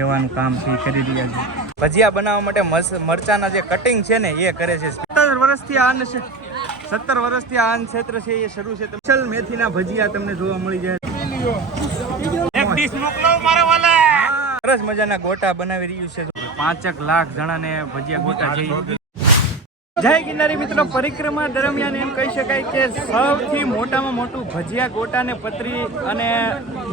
સેવાનું કામ છે કરી રહ્યા છે. ભજીયા બનાવવા માટે મરચાના જે કટિંગ છે ને એ કરે છે. 17 વર્ષથી આ અન્ન છે, 17 વર્ષથી આ અન્ન ક્ષેત્ર છે એ શરૂ છે. સ્પેશિયલ મેથીના ભજીયા તમને જોવા મળી જાય. એક ડીશ મોકલો મારા વાલા. સરસ મજાના ગોટા બનાવી રહ્યું છે. 5 લાખ જણાને ભજીયા ગોટા છે. જય ગિરનારી મિત્રો, પરિક્રમા દરમિયાન એમ કહી શકાય કે સૌથી મોટામાં મોટું ભજીયા ગોટા ને પતરી અને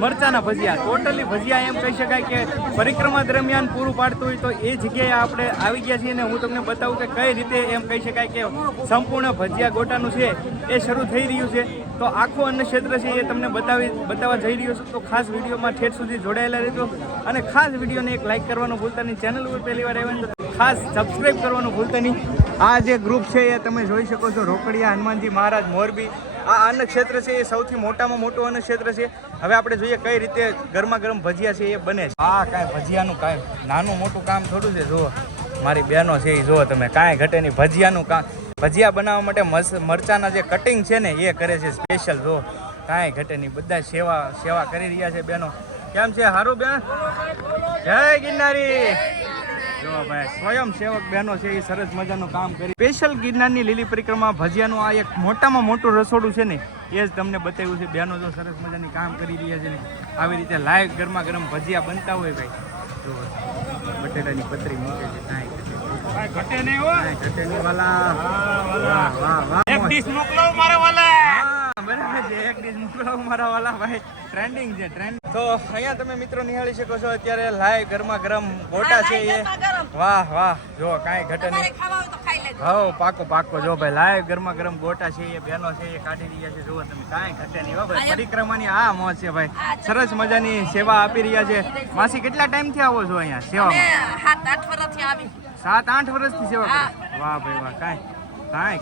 મરચાના ભજીયા, ટોટલી ભજીયા એમ કહી શકાય કે પરિક્રમા દરમિયાન પૂરું પાડતું હોય તો એ જગ્યાએ આપણે આવી ગયા છીએ. અને હું તમને બતાવું કે કઈ રીતે એમ કહી શકાય કે સંપૂર્ણ ભજીયા ગોટાનું છે એ શરૂ થઈ રહ્યું છે. તો આખું અન્ન ક્ષેત્ર છે એ તમને બતાવવા જઈ રહ્યો છું. તો ખાસ વિડીયોમાં ઠેઠ સુધી જોડાયેલા રહેજો અને ખાસ વિડીયોને એક લાઇક કરવાનું ભૂલતા નહીં. ચેનલ ઉપર પહેલી વાર આવ્યા તો ખાસ સબસ્ક્રાઈબ કરવાનું ભૂલતા નહીં. આ જે ગ્રુપ છે એ તમે જોઈ શકો છો, રોકડિયા હનુમાનજી મહારાજ મોરબી. આ અન્ન ક્ષેત્ર છે એ સૌથી મોટામાં મોટું અન્ન ક્ષેત્ર છે. હવે આપણે જોઈએ કઈ રીતે ગરમા ગરમ ભજીયા છે એ બને છે. આ કાંઈ ભજીયાનું કાંઈ નાનું મોટું કામ થોડું છે. જુઓ મારી બહેનો છે એ જુઓ તમે, કાંઈ ઘટે નહીં. ભજીયાનું કામ, ભજીયા બનાવવા માટે મરચાના જે કટિંગ છે ને એ કરે છે સ્પેશિયલ. જો કાંઈ ઘટે નહીં, બધા સેવા કરી રહ્યા છે બહેનો. કેમ છે? હારું બેન? જય ગિરનારી. જો ભાઈ સ્વયં સેવક બહેનો છે એ સરસ મજાનું કામ કરી. સ્પેશિયલ ગિરનારની લીલી પરિક્રમા ભજીયાનું આ એક મોટામાં મોટું રસોડું છે ને એ જ તમને બતાવ્યું છે. બહેનો જો સરસ મજાની કામ કરી રહ્યા છે ને આવી રીતે લાઈવ ગરમા ગરમ ભજીયા બનતા હોય ભાઈ. જો બટેટાની પતરી મૂકે છે. કાંઈ ઘટે નહીં હો, ઘટે નહીં વાલા. વાહ વાહ વાહ. એક ડીશ મોકલો મારા વાલા. બરાબર છે, એક ડીશ મોકલો મારા વાલા ભાઈ. ટ્રેન્ડિંગ છે, ટ્રેન્ડ. તો અહીંયા તમે મિત્રો નિહાળી શકો છો અત્યારે લાઈવ ગરમા ગરમ ગોટા છે એ. વાહ વાહ, જો કાંઈ ઘટે નહીં. હા પાકો જો ભાઈ લાઈવ ગરમા ગરમ ગોટા છે એ બહેનો છે એ કાઢી રહ્યા છે. જુઓ તમે, કાંઈ ઘટે નહીં હો ભાઈ. પરિક્રમાની આ મોજ છે ભાઈ. સરસ મજાની સેવા આપી રહ્યા છે. માસી કેટલા ટાઈમથી આવો છો અહીંયા સેવામાં? 7-8 વર્ષથી સેવા કરો. વાહ ભાઈ વાહ. કાંઈ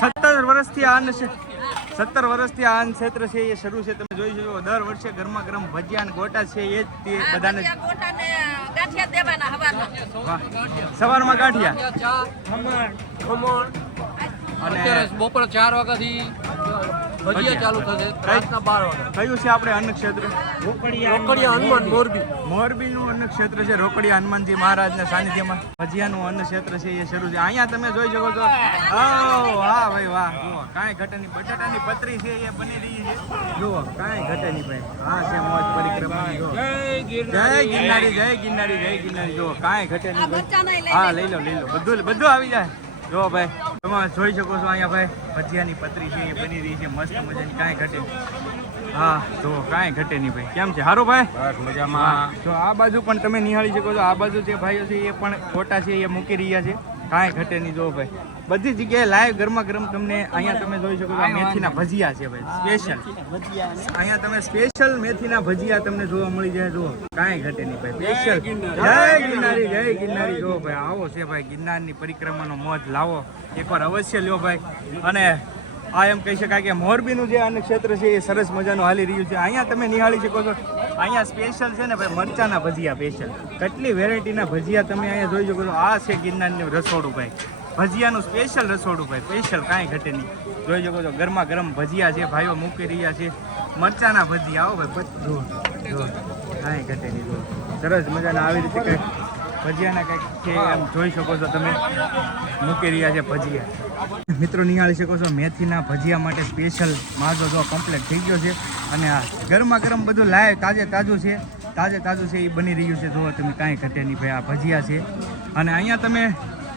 17 વર્ષથી આ અન્ન છે, 17 વર્ષથી આ અન્ન ક્ષેત્ર છે એ શરૂ છે. તમે જોઈ શકો દર વર્ષે ગરમા ગરમ ભજીયા અને ગોટા છે એ જ તે બધાને સવારમાં ગાંઠિયા અને બપોરે 4 વાગ્યાથી ભજીયા ચાલુ થશે. રાતના 12 વાગે. કયું છે આપણે અન્ન ક્ષેત્ર? રોકડિયા હનુમાન મોરબી. મોરબીનું અન્ન ક્ષેત્ર છે. રોકડિયા હનુમાનજી મહારાજના સાનિધ્યમાં ભજીયાનું અન્ન ક્ષેત્ર છે એ શરૂ છે. અહીંયા તમે જોઈ શકો છો. વાહ ભાઈ વાહ. જુઓ કાંઈ ઘટે નહીં. બટાટાની પતરી છે એ બની રહી છે. જુઓ કાંઈ ઘટે નહીં ભાઈ. હા છે મોજ પરિક્રમા. જય ગિરનારી, જય ગિરનારી, જય ગિરનારી. જુઓ કાંઈ ઘટે નહીં. હા લઈ લો બધું આવી જાય. જો ભાઈ તમે જોઈ શકો છો અહીંયા ભાઈ ભજીયાની પતરી છે એ બની રહી છે મસ્ત મજાની. કાંઈ ઘટે. હા જો કાંઈ ઘટે નહીં ભાઈ. કેમ છે? હારું ભાઈ? બસ મજામાં. તો આ બાજુ પણ તમે નિહાળી શકો છો. આ બાજુ જે ભાઈઓ છે એ પણ ગોટા છે એ મૂકી રહ્યા છે. કાંઈ ઘટે નહીં. જો ભાઈ બધી જગ્યાએ લાઈવ ગરમા ગરમ તમને અહીંયા તમે જોઈ શકો છો. મેથીના ભજીયા છે ભાઈ સ્પેશિયલ. અહીંયા તમે સ્પેશિયલ મેથીના ભજીયા તમને જોવા મળી જાય. જુઓ કાંઈ ઘટે નહીં ભાઈ. સ્પેશિયલ જય ગિરનારી, જય ગિરનારી. જો ભાઈ આવો છે ભાઈ ગિરનારની પરિક્રમાનો મોજ લાવો એકવાર અવશ્ય લ્યો ભાઈ. અને આ એમ કહી શકાય કે મોરબીનું જે અન્ન ક્ષેત્ર છે એ સરસ મજાનું હાલી રહ્યું છે. અહીંયા તમે નિહાળી શકો છો. અહીંયા સ્પેશિયલ છે ને ભાઈ મરચાના ભજીયા સ્પેશિયલ. કેટલી વેરાયટીના ભજીયા તમે અહીંયા જોઈ શકો છો. આ છે ગિરનારનું રસોડું ભાઈ. ભજીયાનું સ્પેશિયલ રસોડું ભાઈ સ્પેશિયલ. કાંઈ ઘટે નહીં. જોઈ શકો છો ગરમા ગરમ ભજીયા છે ભાઈઓ મૂકી રહ્યા છે. મરચાના ભજીયા આવો ભાઈ. જો કાંઈ ઘટે નહીં. જો સરસ મજાના આવી રીતે કંઈક ભજીયાના કંઈક છે એમ જોઈ શકો છો તમે મૂકી રહ્યા છે ભજીયા. મિત્રો નિહાળી શકો છો મેથીના ભજીયા માટે સ્પેશિયલ માજો જો કમ્પ્લીટ થઈ ગયો છે. અને આ ગરમા ગરમ બધું લાઈવ તાજું છે એ બની રહ્યું છે. જો તમે કાંઈ ઘટે નહીં ભાઈ. આ ભજીયા છે. અને અહીંયા તમે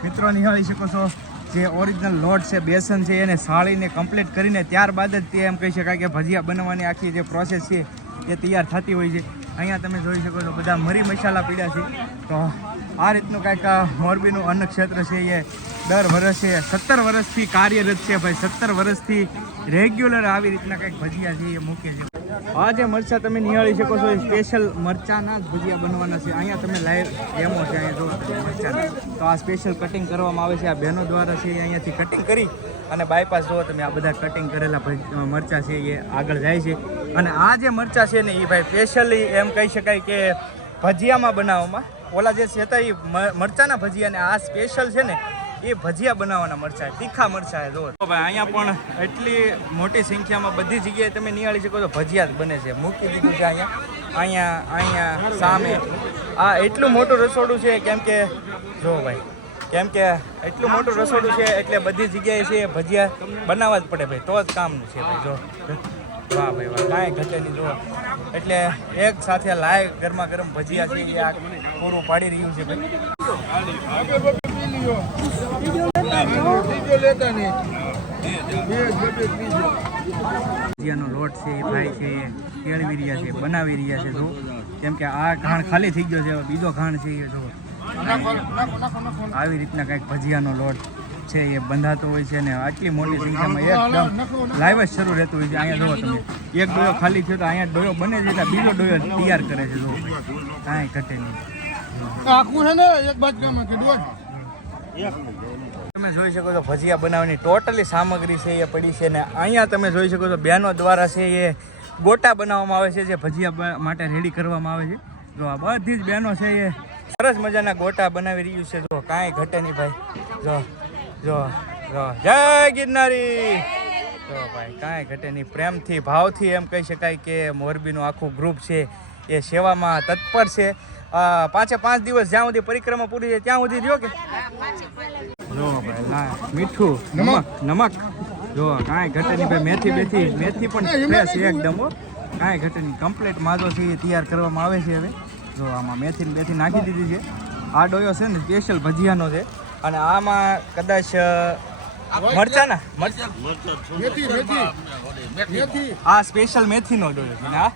મિત્રો નિહાળી શકો છો જે ઓરિજિનલ લોટ છે બેસન છે એને સાળીને કમ્પ્લીટ કરીને ત્યારબાદ જ તે એમ કહી શકાય કે ભજીયા બનવાની આખી જે પ્રોસેસ છે એ તૈયાર થતી હોય છે. અહીંયા તમે જોઈ શકો છો બધા મરી મસાલા પીડ્યા છે. તો આ રીતનું કાંઈક મોરબીનું અન્ન ક્ષેત્ર છે એ દર વર્ષે 17 વર્ષથી કાર્યરત છે ભાઈ. 17 વર્ષથી રેગ્યુલર આવી રીતના કંઈક ભજીયા છે એ મૂકે છે. આ જે મરચાં તમે નિહાળી શકો છો એ સ્પેશિયલ મરચાના જ ભજીયા બનવાના છે. અહીંયા તમે લાઈવ ડેમો છે અહીંયા જો મરચાના. તો આ સ્પેશિયલ કટિંગ કરવામાં આવે છે. આ બહેનો દ્વારા છે અહીંયાથી કટિંગ કરી અને બાયપાસ જુઓ તમે આ બધા કટિંગ કરેલા મરચાં છે એ આગળ જાય છે. અને આ જે મરચાં છે ને એ ભાઈ સ્પેશિયલી એમ કહી શકાય કે ભજીયામાં બનાવવામાં ઓલા જે છે એ મરચાના ભજીયા ને આ સ્પેશિયલ છે ને એ ભજીયા બનાવવાના મરચાં તીખા મરચાં જો ભાઈ. અહીંયા પણ એટલી મોટી સંખ્યામાં બધી જગ્યાએ તમે નિહાળી શકો છો ભજીયા જ બને છે. મૂકી દીધું છે અહીંયા સામે આ એટલું મોટું રસોડું છે કેમ કે જો ભાઈ કેમ કે એટલું મોટું રસોડું છે એટલે બધી જગ્યાએ છે ભજીયા બનાવવા જ પડે ભાઈ, તો જ કામનું છે ભાઈ. જો વાહ ભાઈ વાહ, કાંઈ ઘટે નહીં. જો એટલે એક સાથે લાય ગરમા ગરમ ભજીયા છે એ આ પૂરું પાડી રહ્યું છે ભાઈ. ભજીયાનો લોટ છે એ ભાઈ છે એ કેળવી રહ્યા છે, બનાવી રહ્યા છે. જો કેમ કે આ ઘાણ ખાલી થઈ ગયો છે, બીજો ઘાણ છે એ જો આવી રીતના કંઈક ભજીયાનો લોટ છે એ બંધાતો હોય છે ને આટલી મોટી સંખ્યામાં એકદમ લાઈવ જ શરૂ રહેતું હોય છે. અહીંયા જુઓ તમે, એક ડોયો ખાલી થયો તો અહીંયા ડોયો બને છે એટલે બીજો ડોયો તૈયાર કરે છે. જો કાંઈ ઘટે નહીં. આખું છે ને એક બાજકામાં કીધું તમે જોઈ શકો છો ભજીયા બનાવવાની ટોટલી સામગ્રી છે એ પડી છે ને અહીંયા તમે જોઈ શકો છો બહેનો દ્વારા છે એ ગોટા બનાવવામાં આવે છે જે ભજીયા માટે રેડી કરવામાં આવે છે. જો આ બધી જ બહેનો છે એ સરસ મજાના ગોટા બનાવી રહ્યું છે. જો કાંઈ ઘટે નહીં ભાઈ. જો જો જો જય ગિરનારી. જો ભાઈ કાંઈ ઘટે નહીં. પ્રેમથી ભાવથી એમ કહી શકાય કે મોરબીનું આખું ગ્રુપ છે એ સેવામાં તત્પર છે. 5 દિવસ જ્યાં સુધી પરિક્રમા પૂરી થાય ત્યાં સુધી રહ્યો કે જો ભાઈ ના મીઠું નમક જો કાંઈ ઘટે નહીં ભાઈ. મેથી પણ ફ્રેશ એકદમ હો, કાંઈ ઘટે નહીં. કમ્પ્લીટ માજો છે એ તૈયાર કરવામાં આવે છે હવે. જો આમાં મેથી નાખી દીધી છે. આ ડોયો છે ને સ્પેશિયલ ભજીયાનો છે અને આમાં કદાચ મરચાના આ સ્પેશિયલ મેથીનો ડોયો છે ને આ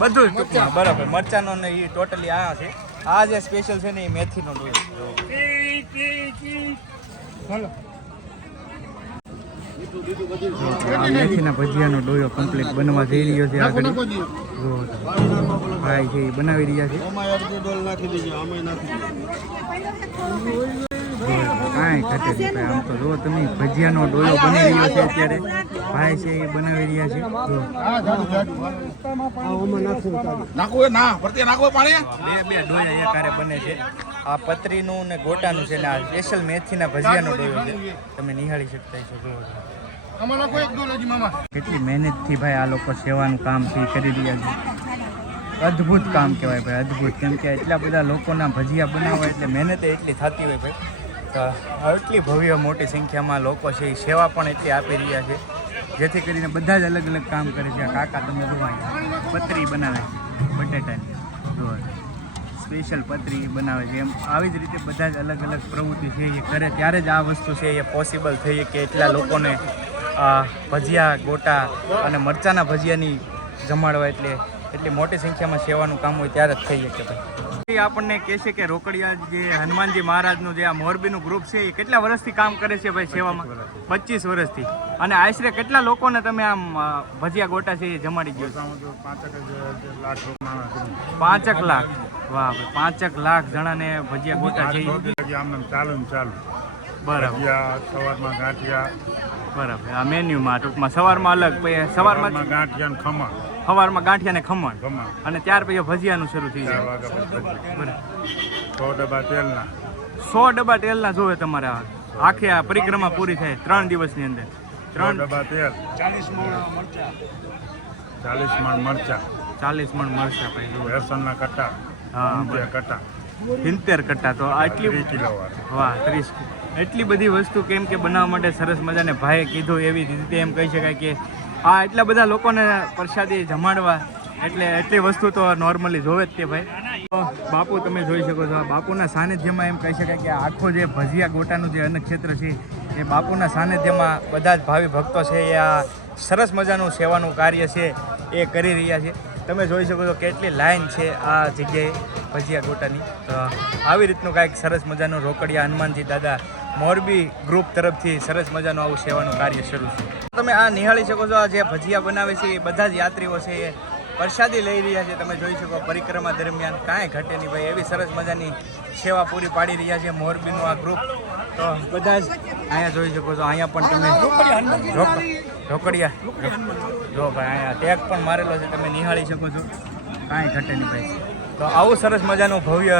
બધું જ ટૂંકમાં બરાબર. મરચાનો ને એ ટોટલી આ છે. આ જે સ્પેશિયલ છે ને એ મેથીનો ડોયો મેથીના ભજીયાનો ડોયો કમ્પ્લીટ બનવા જઈ રહ્યો છે. આગળ ભાઈ છે એ બનાવી રહ્યા છે. કાંઈ ઘટે નહીં ભાઈ. આમ તો જો તમે ભજીયાનો ડોયો બની રહ્યો છે અત્યારે ભાઈ છે એ બનાવી રહ્યા છે. બે ડોયા એકારે બને છે. આ પતરીનું ને ગોટાનું છે ને આ સ્પેશિયલ મેથીના ભજીયાનો ડોયો છે. તમે નિહાળી શકતા છો. કેટલી મહેનતથી ભાઈ આ લોકો સેવાનું કામ છે કરી રહ્યા છે. અદ્ભુત કામ કહેવાય ભાઈ, અદ્ભુત. કેમ કે એટલા બધા લોકોના ભજીયા બનાવવા એટલે મહેનત એટલી થતી હોય ભાઈ. તો આટલી ભવ્ય મોટી સંખ્યામાં લોકો છે એ સેવા પણ એટલી આપી રહ્યા છે જેથી કરીને બધા જ અલગ અલગ કામ કરે છે. આ કાકા તમે જોવા પતરી બનાવે છે બટેટાની, જો સ્પેશિયલ પતરી બનાવે છે. એમ આવી જ રીતે બધા જ અલગ અલગ પ્રવૃત્તિ છે એ કરે ત્યારે જ આ વસ્તુ છે એ પોસિબલ થઈ કે એટલા લોકોને ભજીયા ગોટા અને મરચાના ભજીયાની જમાડવા એટલી મોટી સંખ્યામાં સેવાનું કામ હોય ત્યારે જ થઈ શકે ભાઈ. આપણને કહે છે કે રોકડિયા જે હનુમાનજી મહારાજનું જે આ મોરબીનું ગ્રુપ છે એ કેટલા વર્ષથી કામ કરે છે ભાઈ સેવામાં? 25 વર્ષથી. અને આશરે કેટલા લોકોને તમે આમ ભજીયા ગોટા છે એ જમાડી ગયો? 5 લાખ. વાહ ભાઈ, 5 લાખ જણાને ભજીયા ગોટા છે. બરાબર. સવારમાં ગાંઠિયા, બરાબર. આ મેન્યુમાં ટૂંકમાં સવારમાં અલગ, સવારમાં ગાંઠિયા ને ખમણ, સવારમાં ગાંઠિયા ને ખમણ અને ત્યાર પછી ભજીયાનું શરૂ થઈ જાય. બરાબર. 100 ડબ્બા તેલના 100 ડબ્બા તેલના જોવે તમારે આખી આ પરિક્રમા પૂરી થાય 3 દિવસની અંદર. 3 ડબ્બા તેલ, 40 મણ મરચા, 40 મણ મરચા ભાઈ. લસણના કટ્ટા, હા કટ્ટા 70 કટ્ટા. તો આટલી 30 કિલો વાળા. વાહ 30. એટલી બધી વસ્તુ કેમ કે બનાવવા માટે સરસ મજાને ભાઈએ કીધું એવી રીતે એમ કહી શકાય કે આ એટલા બધા લોકોને પ્રસાદી જમાડવા એટલે એટલી વસ્તુ તો નોર્મલી જોવે જ તે ભાઈ. તો બાપુ તમે જોઈ શકો છો, બાપુના સાનિધ્યમાં એમ કહી શકાય કે આખો જે ભજીયા ગોટાનું જે અન્નક્ષેત્ર છે એ બાપુના સાનિધ્યમાં બધા જ ભાવિ ભક્તો છે એ આ સરસ મજાનું સેવાનું કાર્ય છે એ કરી રહ્યા છે. તમે જોઈ શકો છો કેટલી લાઈન છે આ જગ્યાએ ભજીયા ગોટાની. તો આવી રીતનું કાંઈક સરસ મજાનું રોકડિયા હનુમાનજી દાદા મોરબી ગ્રુપ તરફથી સરસ મજાનું આવું સેવાનું કાર્ય શરૂ છે. તમે આ નિહાળી શકો છો, આ જે ભજીયા બનાવે છે એ બધા જ યાત્રીઓ છે એ પ્રસાદી લઈ રહ્યા છે. તમે જોઈ શકો પરિક્રમા દરમિયાન કાંઈ ઘટે નહીં ભાઈ, એવી સરસ મજાની સેવા પૂરી પાડી રહ્યા છે મોરબીનું આ ગ્રુપ. તો બધા જ અહીંયા જોઈ શકો છો, અહીંયા પણ તમે રોકડિયા જો ભાઈ અહીંયા ટેગ પણ મારેલો છે, તમે નિહાળી શકો છો. કાંઈ ઘટે નહીં ભાઈ. તો આવું સરસ મજાનું ભવ્ય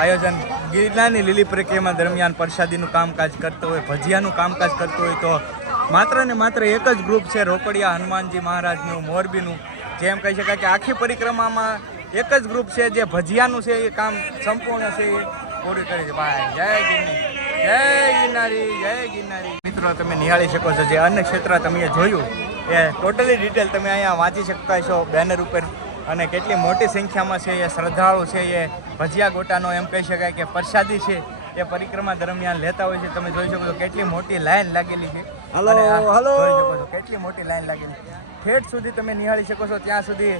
આયોજન ગિરનારની લીલી પરિક્રમા દરમિયાન પ્રસાદીનું કામકાજ કરતો હોય, ભજીયાનું કામકાજ કરતો હોય તો માત્ર ને માત્ર એક જ ગ્રુપ છે રોકડિયા હનુમાનજી મહારાજનું મોરબીનું. જેમ કહી શકાય કે આખી પરિક્રમામાં એક જ ગ્રુપ છે જે ભજીયાનું છે એ કામ સંપૂર્ણ છે એ પૂરું કરે છે ભાઈ. જય ગિરનારી, જય ગિરનારી, જય ગિરનારી. મિત્રો તમે નિહાળી શકો છો જે અન્ન ક્ષેત્ર તમે જોયું એ ટોટલી ડિટેલ તમે અહીંયા વાંચી શકતા છો બેનર ઉપર. અને કેટલી મોટી સંખ્યામાં છે એ શ્રદ્ધાળુ છે એ ભજીયા ગોટાનો એમ કહી શકાય કે પ્રસાદી છે એ પરિક્રમા દરમિયાન લેતા હોય છે. તમે જોઈ શકો છો કેટલી મોટી લાઈન લાગેલી છે. હલો, હલો, જોઈ શકો છો કેટલી મોટી લાઈન લાગેલી છે. ઠેઠ સુધી તમે નિહાળી શકો છો ત્યાં સુધી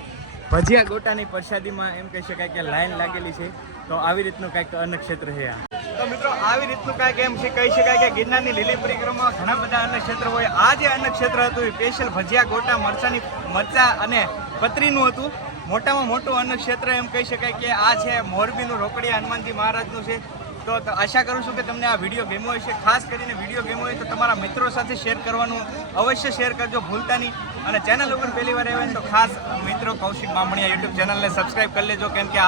ભજીયા ગોટાની પ્રસાદીમાં એમ કહી શકાય કે લાઈન લાગેલી છે. તો આવી રીતનું કાંઈક અન્ન ક્ષેત્ર છે આ. તો મિત્રો આવી રીતનું કાંઈક એમ છે કહી શકાય કે ગિરનારની લીલી પરિક્રમામાં ઘણા બધા અન્ન ક્ષેત્ર હોય. આ જે અન્ન ક્ષેત્ર હતું એ સ્પેશિયલ ભજીયા ગોટા મરચા અને પતરીનું હતું. મોટામાં મોટું અન્ન ક્ષેત્ર એમ કહી શકાય કે આ છે મોરબીનું રોકડિયા હનુમાનજી મહારાજનું છે. તો આશા કરું છું કે તમને આ વિડીયો ગમ્યો હશે. ખાસ કરીને વિડીયો ગમ્યો હોય તો તમારા મિત્રો સાથે શેર કરવાનું અવશ્ય શેર કરજો ભૂલતા નહીં. અને ચેનલ ઉપર પહેલી વાર આવ્યા તો ખાસ મિત્રો કૌશિક બામણિયા યુટ્યુબ ચેનલને સબસ્ક્રાઈબ કરી લેજો. કેમ કે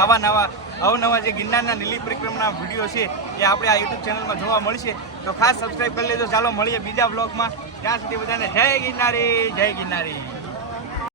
અવનવા જે ગિરનારના લીલી પરિક્રમાના વિડીયો છે એ આપણે આ યુટ્યુબ ચેનલમાં જોવા મળશે. તો ખાસ સબસ્ક્રાઈબ કરી લેજો. ચાલો મળીએ બીજા બ્લોગમાં. ત્યાં સુધી બધાને જય ગિરનારી, જય ગિરનારી.